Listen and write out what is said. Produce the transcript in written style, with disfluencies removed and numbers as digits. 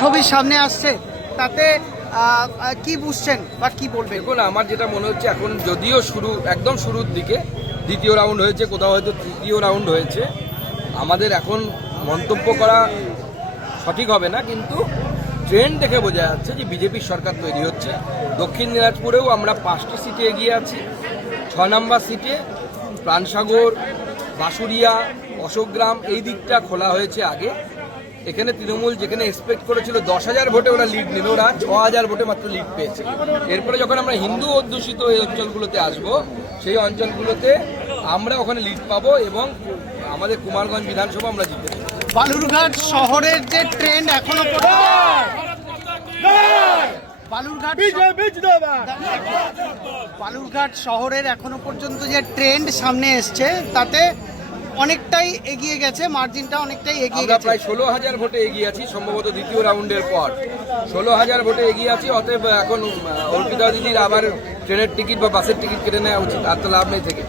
ছবি সামনে আসছে তাতে কি বুঝছেন বা কি বলবেন? দেখুন, আমার যেটা মনে হচ্ছে এখন যদিও একদম শুরুর দিকে দ্বিতীয় রাউন্ড হয়েছে, কোথাও হয়তো তৃতীয় রাউন্ড হয়েছে, আমাদের এখন মন্তব্য করা সঠিক হবে না, কিন্তু ট্রেন্ড দেখে বোঝা যাচ্ছে যে বিজেপির সরকার তৈরি হচ্ছে। দক্ষিণ দিনাজপুরেও আমরা 5টি সিটে এগিয়ে আছি। 6 নম্বর সিটে প্রাণসাগর, বাঁশুড়িয়া, অশোকগ্রাম এই দিকটা খোলা হয়েছে আগে। এখানে তৃণমূল যেখানে এক্সপেক্ট করেছিল 10,000 ভোটে ওরা লিড নিল, ওরা 6,000 ভোটে মাত্র লিড পেয়েছে। এরপরে যখন আমরা হিন্দু অধ্যুষিত এই অঞ্চলগুলোতে আসব, সেই অঞ্চলগুলোতে আমরা ওখানে লিড পাবো এবং আমাদের কুমারগঞ্জ বিধানসভা আমরা জিতে দেবো। বালুরঘাট শহরের যে ট্রেন্ড এখনো বালুরঘাট শহরের এখনো পর্যন্ত যে ট্রেন্ড সামনে এসছে তাতে অনেকটাই এগিয়ে গেছে, মার্জিনটা অনেকটাই এগিয়ে গেছে। প্রায় 16,000 ভোটে এগিয়ে আছি, সম্ভবত দ্বিতীয় রাউন্ডের পর 16,000 ভোটে এগিয়ে আছি। অতএব এখন অর্পিতা দিদির আবার ট্রেনের টিকিট বা বাসের টিকিট কেটে নেওয়া উচিত, আর তো লাভ নেই থেকে।